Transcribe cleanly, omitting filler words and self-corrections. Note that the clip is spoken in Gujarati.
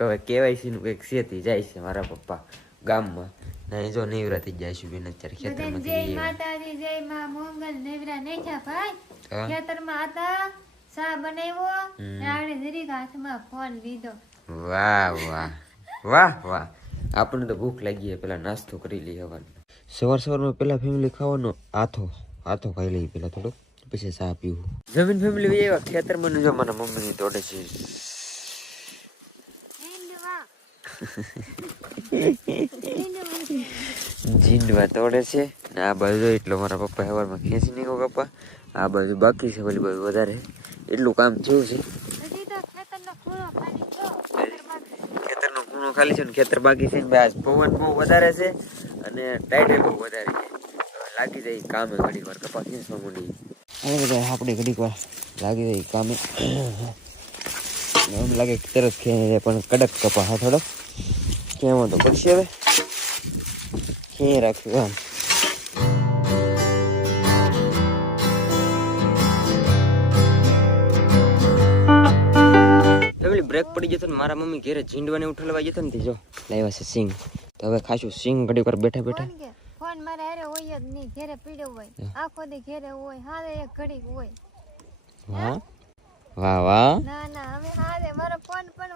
હવે કેવાયસી નું કઈક સેતી જાય છે મારા પપ્પા ગામમાં ને જો નેવરા થઈ જાય છે બેન અત્યારે ખેતરમાં જય માતાજી જય માં મોંગલ નેવરા નહીં થયા ભાઈ ખેતરમાં હતા ચા બનાવ્યો રાણે જરીક હાથમાં ફોન લીધો વાહ વાહ વાહ વાહ આપણને તો ભૂખ લાગી પેલા નાસ્તો કરી લઈએ હવે સવારમાં પેલા ફેમિલી ખાવાનો આથો ખાઈ લઈએ પેલા થોડુંક પછી ચા પીવું જમીન ફેમિલી એવા ખેતરમાં જો મારા મમ્મીની તોડે છે જીંડવા તોડે છે ને આ બાજુ એટલો મારા પપ્પા સવારમાં ખેંચી નીકળો કપા આ બાજુ બાકી છે ઓલી બાજુ વધારે એટલું કામ થયું છે ખેતરનો ખૂણો ખાલી છે ને ખેતર બાકી છે ને આજ પવન બહુ વધારે છે અને ટાઈટ બહુ વધારે છે લાગી જાય કામે ઘડીક વાર કપા ખેંચવા માંડી આપણે ઘડીક વાર લાગી જાય કામે એમ લાગે તરત ખેંચે પણ કડક કપા હા થોડો કેવો તો પડશે હવે ખેં રાખ્યું આમ બ્રેક પડી જતો ને મારા મમ્મી ઘેરે ઝીંડવાને ઉઠલવા જતો ને જો લાવ્યા છે સિંગ તો હવે ખાશું સિંગ ઘડી પર બેઠા બેઠા ફોન મારે હારે હોય જ નહીં ઘેરે પીડ્યો હોય આખો દી ઘેરે હોય હારે એક ઘડી હોય વાહ વાહ વાહ ના હવે હારે મારો ફોન પણ